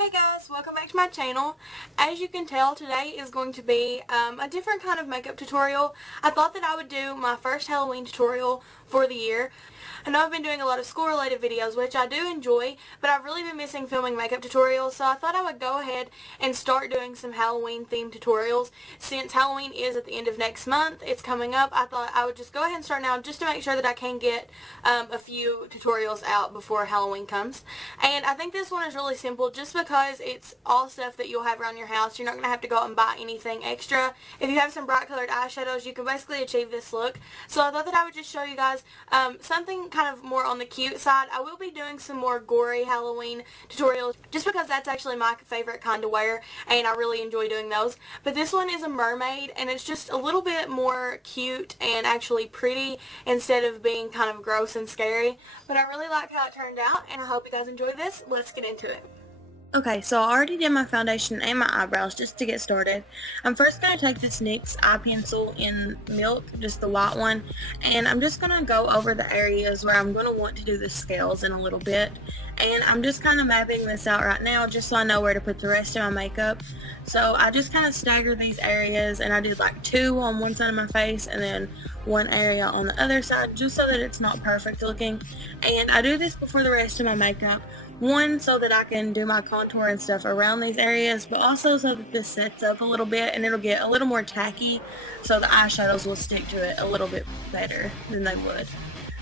Hey guys, welcome back to my channel. As you can tell, today is going to be a different kind of makeup tutorial. I thought that I would do my first Halloween tutorial for the year. I know I've been doing a lot of school related videos, which I do enjoy, but I've really been missing filming makeup tutorials, so I thought I would go ahead and start doing some Halloween themed tutorials. Since Halloween is at the end of next month, it's coming up, I thought I would just go ahead and start now just to make sure that I can get a few tutorials out before Halloween comes. And I think this one is really simple just because it's all stuff that you'll have around your house. You're not going to have to go out and buy anything extra. If you have some bright colored eyeshadows, you can basically achieve this look. So I thought that I would just show you guys something kind of more on the cute side. I will be doing some more gory Halloween tutorials just because that's actually my favorite kind to wear and I really enjoy doing those. But this one is a mermaid and it's just a little bit more cute and actually pretty instead of being kind of gross and scary. But I really like how it turned out and I hope you guys enjoy this. Let's get into it. Okay, so I already did my foundation and my eyebrows just to get started. I'm first going to take this NYX eye pencil in Milk, just the white one, and I'm just going to go over the areas where I'm going to want to do the scales in a little bit. And I'm just kind of mapping this out right now just so I know where to put the rest of my makeup. So I just kind of stagger these areas and I did like 2 on one side of my face and then 1 area on the other side just so that it's not perfect looking. And I do this before the rest of my makeup. 1, so that I can do my contour and stuff around these areas, but also so that this sets up a little bit and it'll get a little more tacky so the eyeshadows will stick to it a little bit better than they would.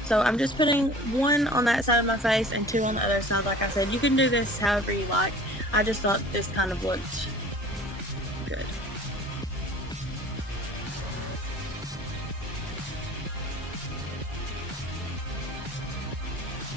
So I'm just putting 1 on that side of my face and 2 on the other side. Like I said, you can do this however you like. I just thought this kind of looked good.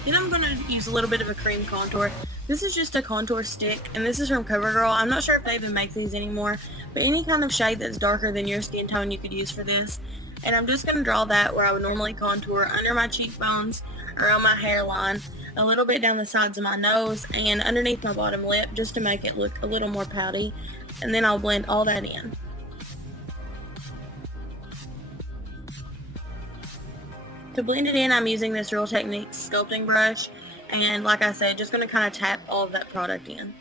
Then I'm going to use a little bit of a cream contour. This is just a contour stick, and this is from CoverGirl. I'm not sure if they even make these anymore, but any kind of shade that's darker than your skin tone you could use for this. And I'm just going to draw that where I would normally contour under my cheekbones, around my hairline, a little bit down the sides of my nose, and underneath my bottom lip just to make it look a little more pouty. And then I'll blend all that in. To blend it in, I'm using this Real Techniques sculpting brush, and like I said, just going to kind of tap all of that product in.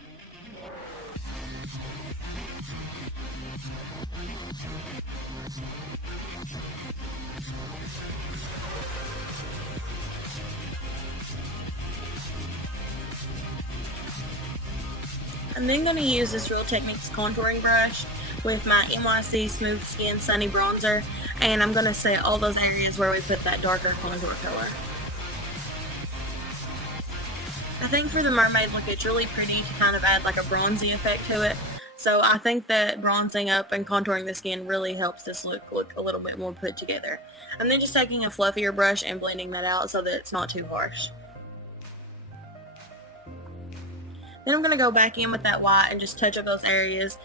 I'm then going to use this Real Techniques contouring brush with my NYC Smooth Skin Sunny Bronzer, and I'm going to set all those areas where we put that darker contour color. I think for the mermaid look, it's really pretty to kind of add like a bronzy effect to it. So I think that bronzing up and contouring the skin really helps this look a little bit more put together. I'm then just taking a fluffier brush and blending that out so that it's not too harsh. Then I'm going to go back in with that white and just touch up those areas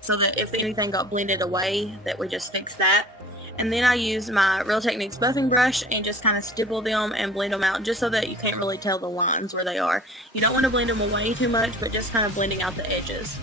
so that if anything got blended away, that we just fix that. And then I use my Real Techniques buffing brush and just kind of stipple them and blend them out just so that you can't really tell the lines where they are. You don't want to blend them away too much, but just kind of blending out the edges.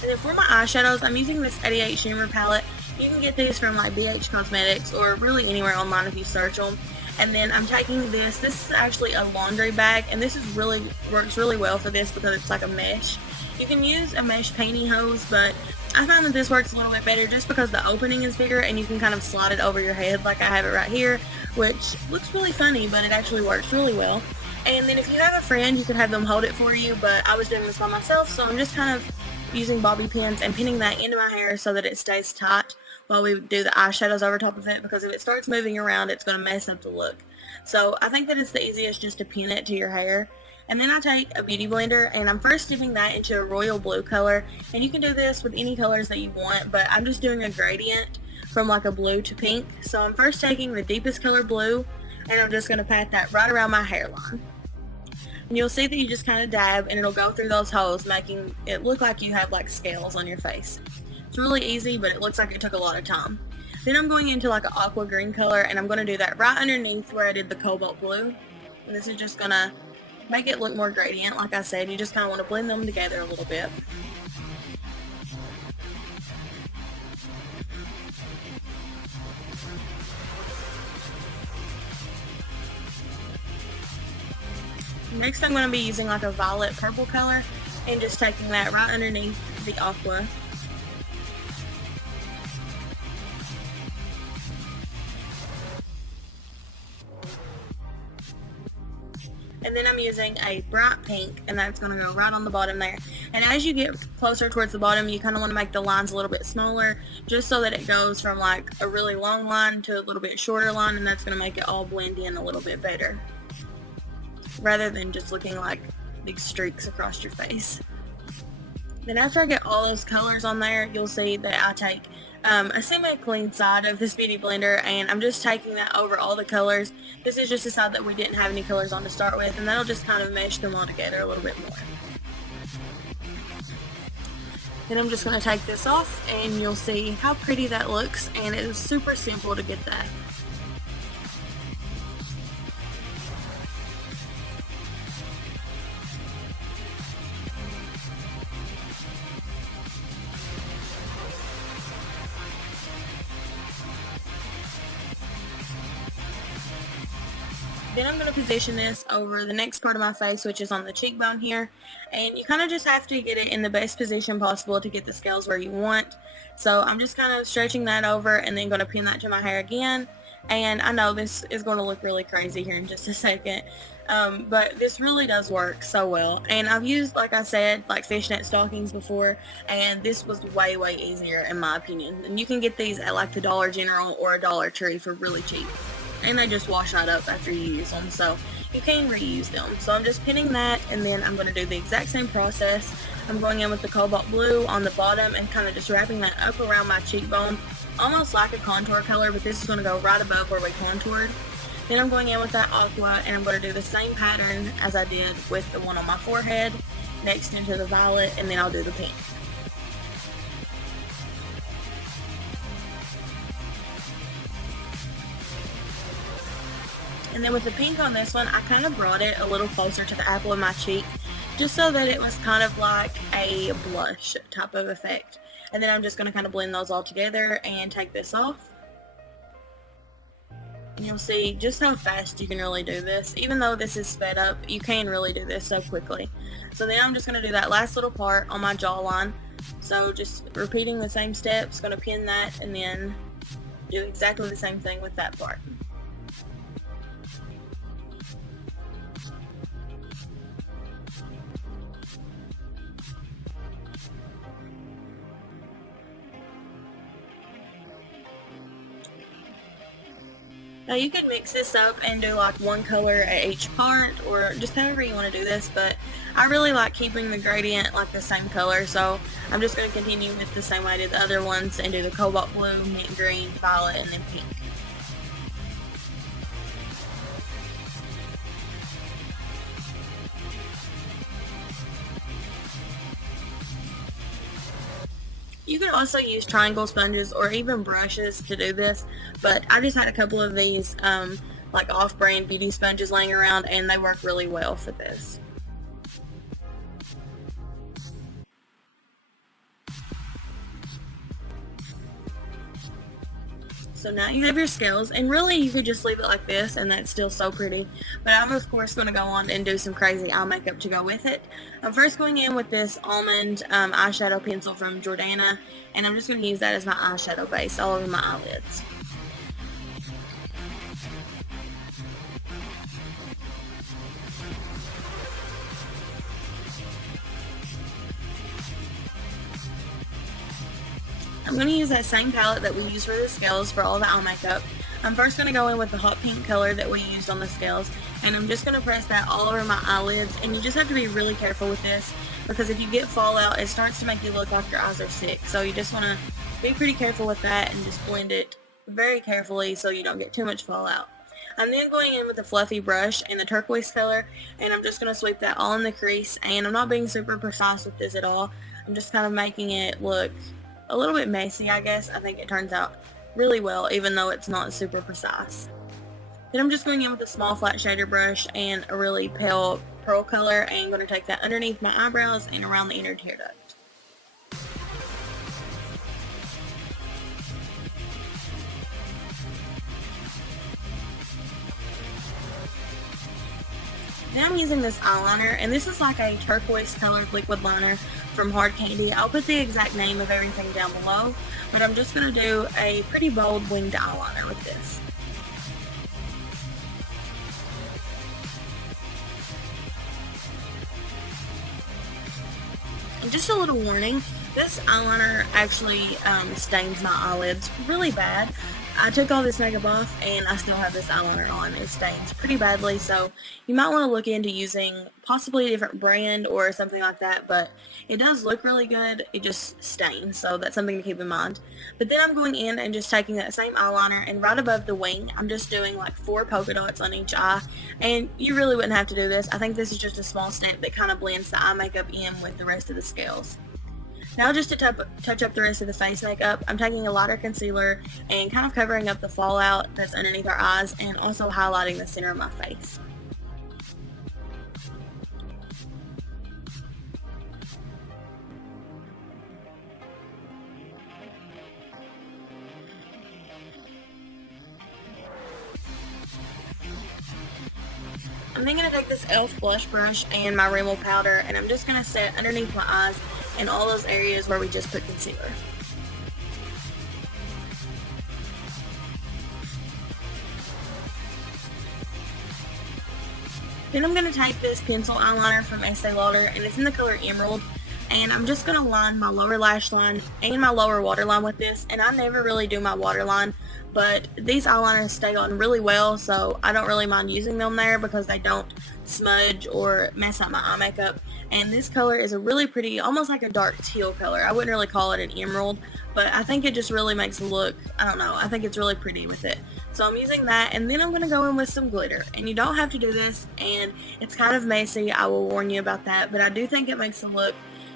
And then for my eyeshadows, I'm using this 88 Shimmer palette. You can get these from like BH Cosmetics or really anywhere online if you search them. And then I'm taking this is actually a laundry bag, and this is works really well for this because it's like a mesh. You can use a mesh pantyhose, but I find that this works a little bit better just because the opening is bigger and you can kind of slide it over your head like I have it right here, which looks really funny, but it actually works really well. And then if you have a friend, you could have them hold it for you, but I was doing this by myself, so I'm just kind of using bobby pins and pinning that into my hair so that it stays tight while we do the eyeshadows over top of it, because if it starts moving around, it's going to mess up the look. So I think that it's the easiest just to pin it to your hair. And then I take a beauty blender and I'm first dipping that into a royal blue color, and you can do this with any colors that you want, but I'm just doing a gradient from like a blue to pink. So I'm first taking the deepest color blue and I'm just going to pat that right around my hairline. And you'll see that you just kind of dab and it'll go through those holes, making it look like you have like scales on your face. It's really easy, but it looks like it took a lot of time. Then I'm going into like an aqua green color and I'm going to do that right underneath where I did the cobalt blue. And this is just going to make it look more gradient. Like I said, you just kind of want to blend them together a little bit. Next I'm going to be using like a violet purple color and just taking that right underneath the aqua. And then I'm using a bright pink, and that's going to go right on the bottom there. And as you get closer towards the bottom, you kind of want to make the lines a little bit smaller, just so that it goes from like a really long line to a little bit shorter line, and that's going to make it all blend in a little bit better, rather than just looking like big streaks across your face. Then after I get all those colors on there, you'll see that I take a semi-clean side of this Beauty Blender, and I'm just taking that over all the colors. This is just a side that we didn't have any colors on to start with, and that'll just kind of mesh them all together a little bit more. Then I'm just going to take this off, and you'll see how pretty that looks, and it is super simple to get that. Then I'm going to position this over the next part of my face, which is on the cheekbone here. And you kind of just have to get it in the best position possible to get the scales where you want. So I'm just kind of stretching that over and then going to pin that to my hair again. And I know this is going to look really crazy here in just a second. But this really does work so well. And I've used, like I said, like fishnet stockings before. And this was way, way easier in my opinion. And you can get these at like the Dollar General or a Dollar Tree for really cheap. And they just wash right up after you use them, so you can reuse them. So I'm just pinning that, and then I'm going to do the exact same process. I'm going in with the cobalt blue on the bottom and kind of just wrapping that up around my cheekbone, almost like a contour color, but this is going to go right above where we contoured. Then I'm going in with that aqua, and I'm going to do the same pattern as I did with the one on my forehead, next into the violet, and then I'll do the pink. And then with the pink on this one, I kind of brought it a little closer to the apple of my cheek, just so that it was kind of like a blush type of effect. And then I'm just going to kind of blend those all together and take this off. And you'll see just how fast you can really do this. Even though this is sped up, you can really do this so quickly. So then I'm just going to do that last little part on my jawline. So just repeating the same steps, going to pin that and then do exactly the same thing with that part. Now you can mix this up and do like one color at each part, or just however you want to do this, but I really like keeping the gradient like the same color, so I'm just going to continue with the same way I did the other ones and do the cobalt blue, mint green, violet, and then pink. You can also use triangle sponges or even brushes to do this, but I just had a couple of these like off-brand beauty sponges laying around, and they work really well for this. So now you have your scales, and really you could just leave it like this and that's still so pretty. But I'm of course going to go on and do some crazy eye makeup to go with it. I'm first going in with this almond eyeshadow pencil from Jordana, and I'm just going to use that as my eyeshadow base all over my eyelids. I'm going to use that same palette that we used for the scales for all the eye makeup. I'm first going to go in with the hot pink color that we used on the scales, and I'm just going to press that all over my eyelids. And you just have to be really careful with this, because if you get fallout, it starts to make you look like your eyes are sick. So you just want to be pretty careful with that and just blend it very carefully so you don't get too much fallout. I'm then going in with a fluffy brush in the turquoise color, and I'm just going to sweep that all in the crease. And I'm not being super precise with this at all. I'm just kind of making it look a little bit messy, I guess. I think it turns out really well, even though it's not super precise. Then I'm just going in with a small flat shader brush and a really pale pearl color, and going to take that underneath my eyebrows and around the inner tear duct. Then I'm using this eyeliner, and this is like a turquoise colored liquid liner from Hard Candy. I'll put the exact name of everything down below, but I'm just going to do a pretty bold winged eyeliner with this. And just a little warning, this eyeliner actually stains my eyelids really bad. I took all this makeup off and I still have this eyeliner on. It stains pretty badly, so you might want to look into using possibly a different brand or something like that, but it does look really good. It just stains, so that's something to keep in mind. But then I'm going in and just taking that same eyeliner, and right above the wing, I'm just doing like 4 polka dots on each eye, and you really wouldn't have to do this. I think this is just a small step that kind of blends the eye makeup in with the rest of the scales. Now just to touch up the rest of the face makeup, I'm taking a lighter concealer and kind of covering up the fallout that's underneath our eyes and also highlighting the center of my face. I'm then going to take this e.l.f. blush brush and my Rimmel powder, and I'm just going to set underneath my eyes in all those areas where we just put concealer. Then I'm going to take this pencil eyeliner from Estee Lauder, and it's in the color Emerald, and I'm just going to line my lower lash line and my lower waterline with this. And I never really do my waterline, but these eyeliners stay on really well, so I don't really mind using them there because they don't smudge or mess up my eye makeup. And this color is a really pretty, almost like a dark teal color. I wouldn't really call it an emerald, but I think it just really makes it look, I don't know, I think it's really pretty with it. So I'm using that, and then I'm going to go in with some glitter. And you don't have to do this, and it's kind of messy, I will warn you about that, but I do think it makes the look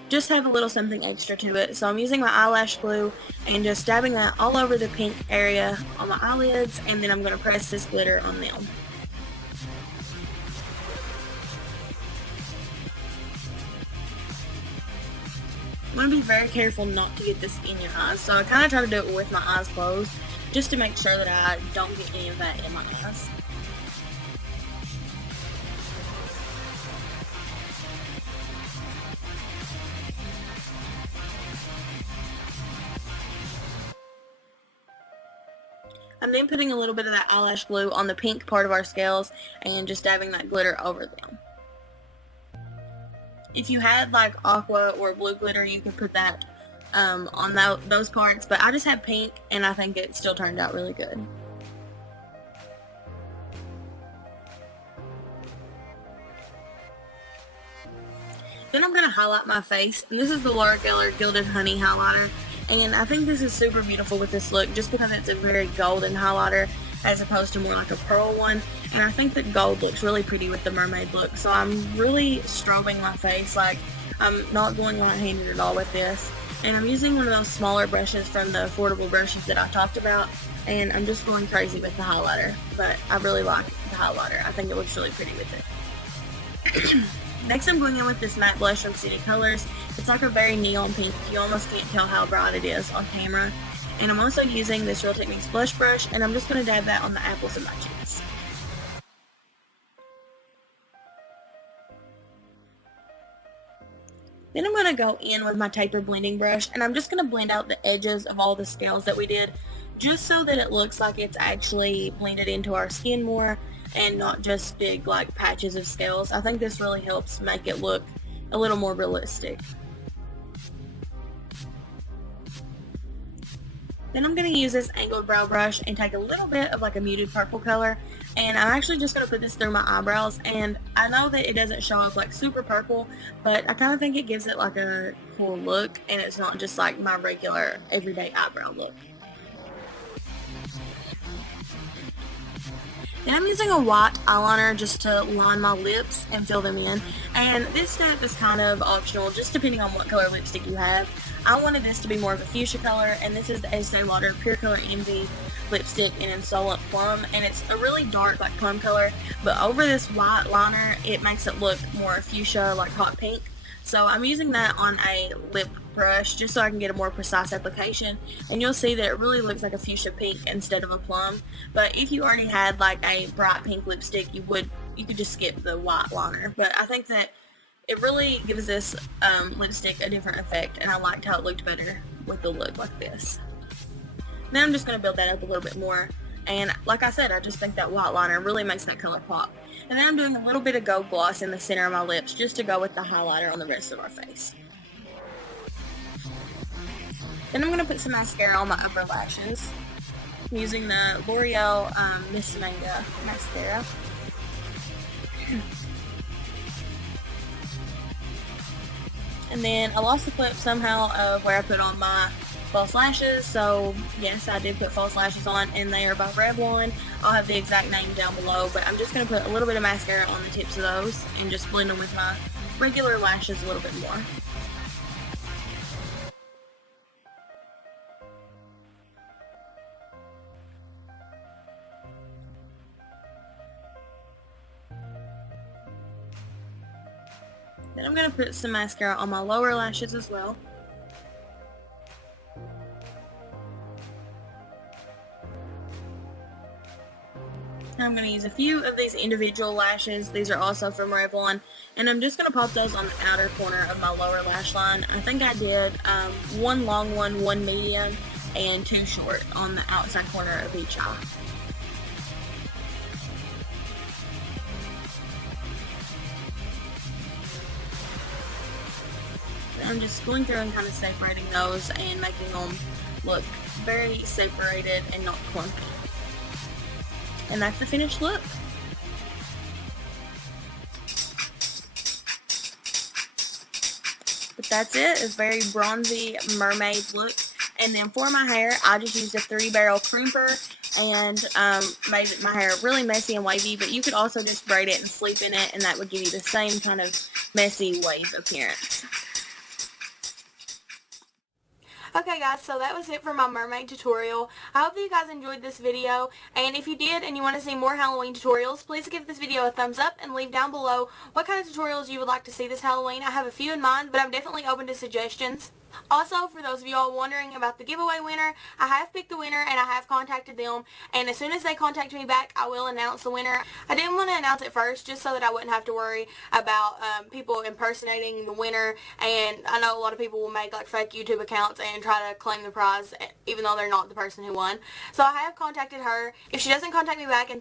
just have a little something extra to it. So I'm using my eyelash glue and just dabbing that all over the pink area on my eyelids, and then I'm going to press this glitter on them. I'm going to be very careful not to get this in your eyes, so I kind of try to do it with my eyes closed just to make sure that I don't get any of that in my eyes. I'm then putting a little bit of that eyelash glue on the pink part of our scales and just dabbing that glitter over them. If you had like aqua or blue glitter, you could put that on those parts, but I just have pink and I think it still turned out really good. Then I'm going to highlight my face, and this is the Laura Geller Gilded Honey highlighter, and I think this is super beautiful with this look just because it's a very golden highlighter as opposed to more like a pearl one, and I think that gold looks really pretty with the mermaid look. So I'm really strobing my face, like I'm not going light-handed at all with this, and I'm using one of those smaller brushes from the affordable brushes that I talked about, and I'm just going crazy with the highlighter, but I really like the highlighter. I think it looks really pretty with it. Next, I'm going in with this matte blush from City Colors. It's like a very neon pink. You almost can't tell how bright it is on camera. And I'm also using this Real Techniques blush brush, and I'm just going to dab that on the apples of my cheeks. Then I'm going to go in with my taper blending brush, and I'm just going to blend out the edges of all the scales that we did, just so that it looks like it's actually blended into our skin more and not just big like patches of scales. I think this really helps make it look a little more realistic. Then I'm going to use this angled brow brush and take a little bit of like a muted purple color, and I'm actually just going to put this through my eyebrows. And I know that it doesn't show up like super purple, but I kind of think it gives it like a cool look, and it's not just like my regular everyday eyebrow look. Then I'm using a white eyeliner just to line my lips and fill them in. And this step is kind of optional, just depending on what color lipstick you have. I wanted this to be more of a fuchsia color, and this is the Estee Lauder Pure Color Envy lipstick in Insolent Plum, and it's a really dark like plum color, but over this white liner it makes it look more fuchsia, like hot pink. So I'm using that on a lip brush just so I can get a more precise application, and you'll see that it really looks like a fuchsia pink instead of a plum. But if you already had like a bright pink lipstick, you you could just skip the white liner. But I think that it really gives this lipstick a different effect, and I liked how it looked better with the look like this. Now I'm just going to build that up a little bit more, and like I said, I just think that white liner really makes that color pop. And then I'm doing a little bit of gold gloss in the center of my lips just to go with the highlighter on the rest of our face. Then I'm going to put some mascara on my upper lashes. I'm using the L'Oreal Miss Manga mascara. And then I lost the clip somehow of where I put on my false lashes, so yes, I did put false lashes on, and they are by Revlon. I'll have the exact name down below, but I'm just going to put a little bit of mascara on the tips of those and just blend them with my regular lashes a little bit more. Then I'm going to put some mascara on my lower lashes as well. I'm going to use a few of these individual lashes. These are also from Revlon, and I'm just going to pop those on the outer corner of my lower lash line. I think I did one long one, one medium, and two short on the outside corner of each eye. I'm just going through and kind of separating those and making them look very separated and not clumpy. And that's the finished look. But that's it. It's a very bronzy mermaid look. And then for my hair, I just used a 3-barrel crimper and made my hair really messy and wavy. But you could also just braid it and sleep in it, and that would give you the same kind of messy wave appearance. Okay guys, so that was it for my mermaid tutorial. I hope that you guys enjoyed this video, and if you did and you want to see more Halloween tutorials, please give this video a thumbs up and leave down below what kind of tutorials you would like to see this Halloween. I have a few in mind, but I'm definitely open to suggestions. Also, for those of you all wondering about the giveaway winner, I have picked the winner and I have contacted them, and as soon as they contact me back, I will announce the winner. I didn't want to announce it first just so that I wouldn't have to worry about people impersonating the winner, and I know a lot of people will make like fake YouTube accounts and try to claim the prize even though they're not the person who won. So I have contacted her. If she doesn't contact me back in